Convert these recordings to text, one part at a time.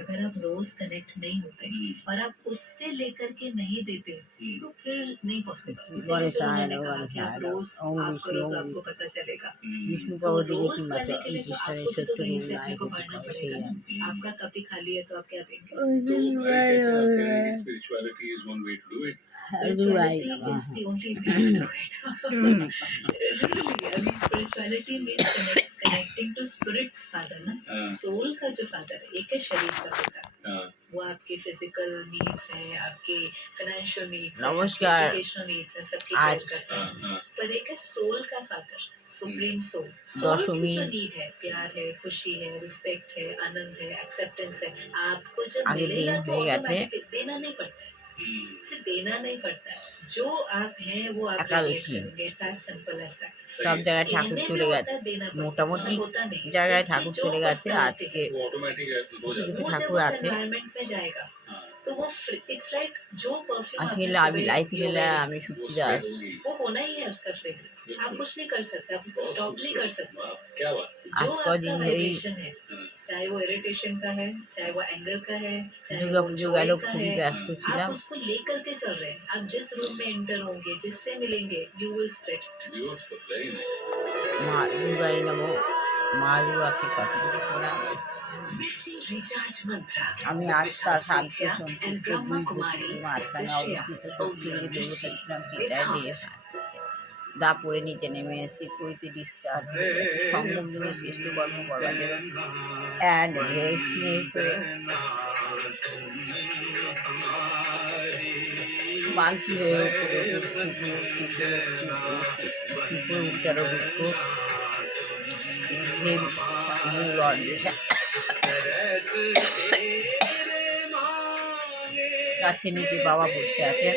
अगर आप रोज कनेक्ट नहीं होते और आप उससे लेकर के नहीं देते तो फिर नहीं पॉसिबल। इसीलिए फिर उन्होंने कहा कि आप रोज आप करो तो आपको पता चलेगा। तो रोज करने के लिए तो आपको भी तो कहीं से अपने को भरना पड़ेगा ना। आपका कप ही खाली है तो आप क्या देंगे? Spirituality is one way to do it. Spirituality is the only way to do it. Really, I mean spirituality means connecting to spirit's father ना। सोल का जो फादर है, एक है शरीर का पिता, वो आपके फिजिकल नीड्स है, आपके फाइनेंशियल नीड्स है, आपके एजुकेशनल नीड्स है, सबकी केयर करता है। पर एक है सोल का फादर, सुप्रीम सोल। सोल की जो नीड है, प्यार है, खुशी है, रिस्पेक्ट है, आनंद है, एक्सेप्टेंस है, आपको जब मिलेगा तो ऑटोमेटिकली देना नहीं पड़ता है। सिर्फ देना नहीं पड़ता है, जो आप हैं वो आप रेडिएट करेंगे। It's as simple as that. सब জায়গায় ঠাকুর চলে গেছে, মোটামুটি জায়গায় ঠাকুর চলে গেছে। আজকে কিছু কিছু ঠাকুর আছে। तो वो इट्स लाइक जो परफ्यूम আজকে লাইফ আমি সত্যি দাস वो होना ही है उसका फ्रेग्रेंस। आप कुछ नहीं कर सकते, आप उसको स्टॉप नहीं कर सकते। जो आज आपका वाइब्रेशन है, चाहे वो इरिटेशन का है, चाहे वो एंगर का है, चाहे वो जॉय का है, आप उसको लेकर के चल रहे हैं। आप जिस रूम में एंटर होंगे, जिससे मिलेंगे, यू विल स्प्रेड इट। মা দুর্গাই নমো, মা দুর্গাকে কতটুকু করা। আমি আত্মা শান্ত সন্তুষ্ট দুই প্রকৃতির মাঝখানে অবস্থিত শক্তিকে দেবতা ছিলাম চিন্তায় দিয়ে দা পড়ে নিচে নেমে এসে করিতে ডিসচার্জ হয়ে গেছে। সঙ্গম যুগে শ্রেষ্ঠ কর্ম করবার জন্য অ্যান্ড ভেরি স্নেহ করে বালতি হয়ে উপরে উঠছি উপরে উঠারও বৃক্ষ গাছের নিচে বাবা বসে আছে।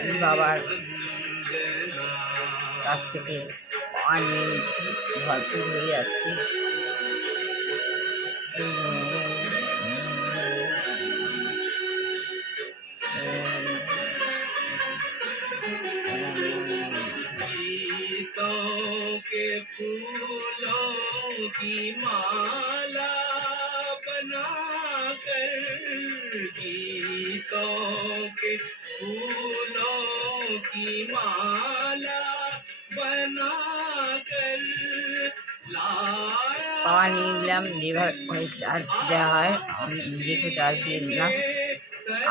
আমি বাবার কাছ থেকে আনিয়ে নিচ্ছি, ভরপুর হয়ে যাচ্ছি। के फूलों की माला बना कर, गीतों के फूलों की माला बना कर পাওয়ার নিয়ে নিলাম, যেভাবে চার্জ দেওয়া হয় আমি নিজেকে চার্জ দিয়ে নিলাম।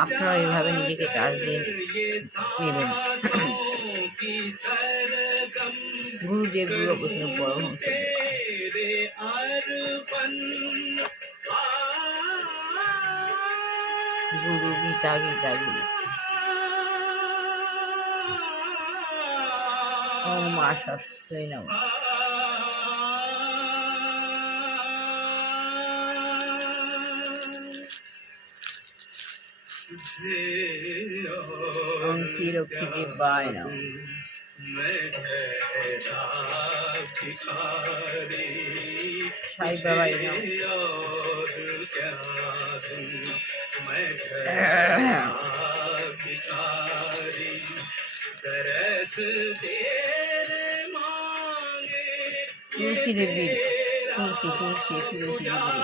আপনারা এইভাবে নিজেকে চার্জ দিয়ে নেবেন। গুরুদেব গুরু বৈষ্ণব পরমহংস গুরু গীতা গীতা গুরু ওম মা সরস্বতী নমঃ। ওম শ্রী লক্ষ্মী দেবায় নমঃ। সাই বাবাই নমঃ। তুলসী দেবী তুলসী তুলসী তুলসী দেবী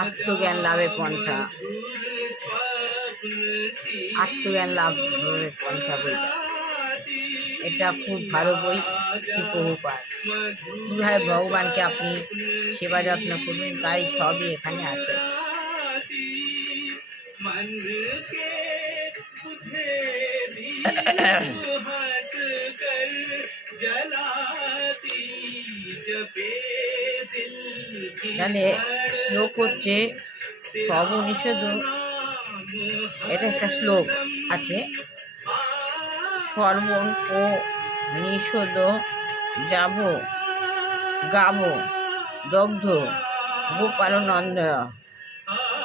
আত্মজ্ঞান লাভের পন্থা, আত্মজ্ঞান লাভের পন্থা বইটা, এটা খুব ভালো বই। শ্রী প্রভুপাদ কীভাবে ভগবানকে আপনি সেবা যত্ন করবেন তাই সবই এখানে আছে। তাহলে শ্লোক হচ্ছে সর্বনিষেধ, এটা একটা শ্লোক আছে। সর্বণ ও নিষেধ যাব গাব দগ্ধ গোপালনন্দ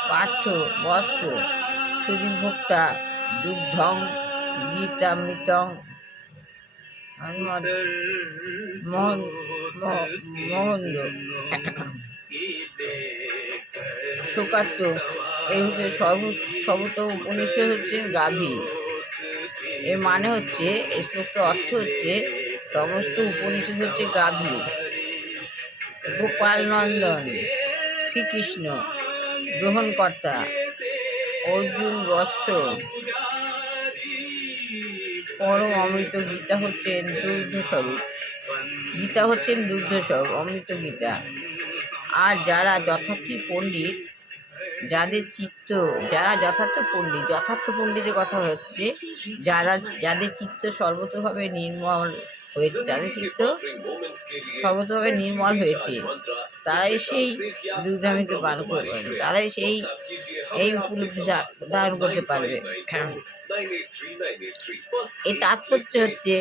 পার্থ বৎস সুদীভোক্তা দুগ্ধং গীতামৃতং হনুমান दर्द मोहन के मोहन की लेकर শোকাত্ম এই হচ্ছে সর্বত উপনিষদ হচ্ছেন গাভী। এর মানে হচ্ছে, এই শ্লোকটার অর্থ হচ্ছে সমস্ত উপনিষদ হচ্ছে গাভী। গোপাল নন্দন শ্রীকৃষ্ণ গ্রহণকর্তা, অর্জুন বৎস পরম অমৃত, গীতা হচ্ছেন দুগ্ধস্বরূপ। গীতা হচ্ছেন দুগ্ধস্বরূপ, অমৃত গীতা। আর যারা যথার্থ পণ্ডিত, যারা যথার্থ পণ্ডিতের কথা হচ্ছে যাদের চিত্ত সর্বতভাবে নির্মল হয়েছে, তারাই সেই দুগ্ধামৃত পান করবে, তারাই এই উপলব্ধি ধারণ করতে পারবে। এই তাৎপর্য হচ্ছে,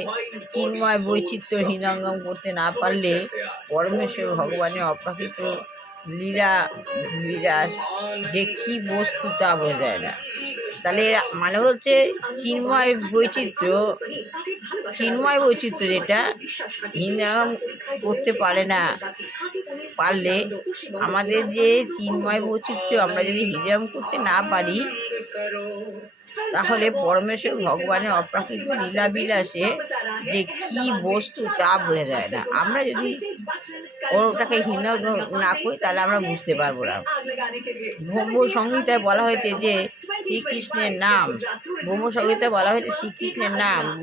চিন্ময় বৈচিত্র্য হৃদয়ঙ্গম করতে না পারলে পরমেশ্বর ভগবানের অপ্রাকৃত লীলা বিলাস যে কি বস্তু তা বোঝা যায় না। তাহলে মানে হচ্ছে চিন্ময় বৈচিত্র্য যেটা হৃদয়ঙ্গম করতে পারলে আমাদের যে চিন্ময় বৈচিত্র্য আমরা যদি হৃদয়ঙ্গম করতে না পারি, তাহলে পরমেশ্বর ভগবানের অপ্রাকৃত লীলা বিলাসে যে কি বস্তু তা বোঝা যায় না। আমরা যদি ওটাকে হৃদয়ঙ্গম না করি তাহলে আমরা বুঝতে পারবো না। ব্রহ্ম সংহিতায় বলা হয়েছে যে শ্রীকৃষ্ণের নাম,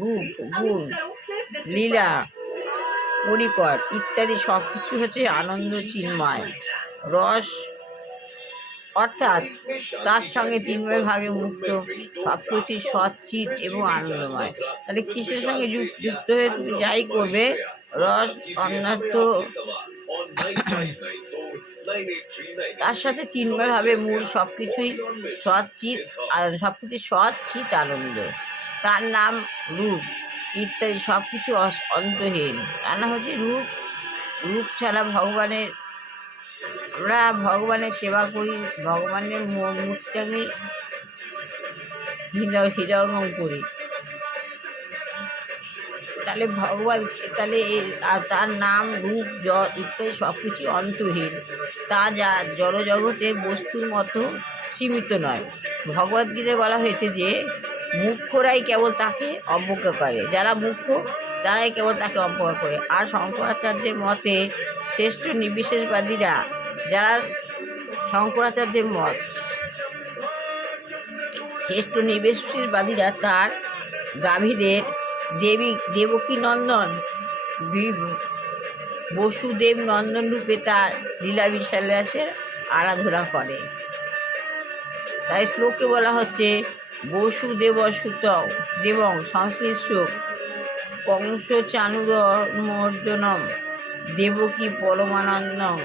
রূপ, গুণ, লীলা, পরিকর ইত্যাদি সব কিছু হচ্ছে আনন্দ চিন্ময় রস, অর্থাৎ তার সঙ্গে চিন্ময় ভাবে মুক্ত সবকিছু সচ্চিত এবং আনন্দময়। তাহলে কৃষ্ণের সঙ্গে যুক্ত হয়ে তুমি যাই করবে, রস অন্যত্র তার সাথে চিন্ময় ভাবে মূল সবকিছুই সচ্চিত আনন্দ। তার নাম, রূপ ইত্যাদি সবকিছু অন্তহীন। তার নাম হচ্ছে রূপ ছাড়া আমরা ভগবানের সেবা করি, ভগবানের মূর্তিটাকে হৃদয়ঙ্গম করি, তাহলে তার নাম, রূপ, জল ইত্যাদি সব কিছু অন্তহীন। তা যা জড়জগতের বস্তুর মতো সীমিত নয়। ভগবদ্গীতায় বলা হয়েছে যে মূর্খরাই কেবল তাকে অবজ্ঞা করে, যারা মূর্খ তারাই কেবল তাকে অবজ্ঞা করে। আর শঙ্করাচার্যের মতে শ্রেষ্ঠ নির্বিশেষবাদীরা, তার গাভীদের দেবকী নন্দন, বসুদেব নন্দন রূপে তার লীলা বিলাসের আরাধনা করে। তাই শ্লোকে বলা হচ্ছে বসুদেব দেবং সংশ্লিষ্ট কংস চানুরমর্দনম দেবকী পরমানন্দং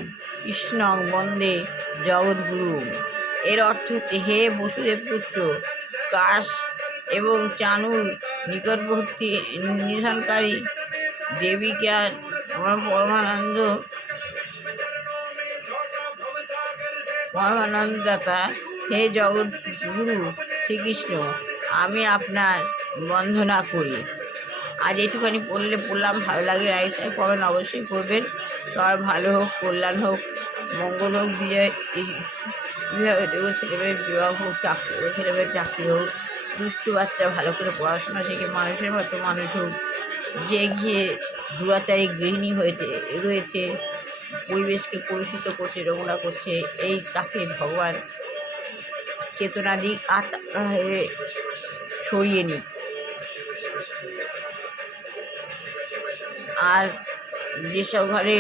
কৃষ্ণং বন্দে জগদ্গুরু। এর অর্থ হচ্ছে, হে বসুদেব পুত্র, কাশ এবং চানুর নিকটবর্তী নিধানকারী দেবীকে আমার পরমানন্দদাতা, হে জগৎগুরু শ্রীকৃষ্ণ, আমি আপনার বন্দনা করি। আজ এইটুখানি পড়লাম, ভালো লাগলে লাইক করবেন, অবশ্যই করবেন। সবার ভালো হোক, কল্যাণ হোক, মঙ্গল হোক, বিজয় ছেলেমেয়ের বিবাহ হোক, ছেলেমেয়ের চাকরি হোক, দুষ্টু বাচ্চা ভালো করে পড়াশোনা শিখে মানুষের মতো মানুষ হোক, যে গিয়ে দুরাচারী গৃহিণী রয়েছে, পরিবেশকে কলুষিত করছে, নোংরা করছে, তাকে ভগবান চেতনা দিক আর সরিয়ে নিক। আর যেসব ঘরে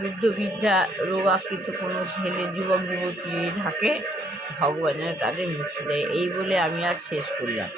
বৃদ্ধ রোগাকৃত কোনো ছেলে, যুবক যুবতী থাকে, ভগবানের তাদের মুক্তি দেয়। এই বলে আমি আজ শেষ করলাম।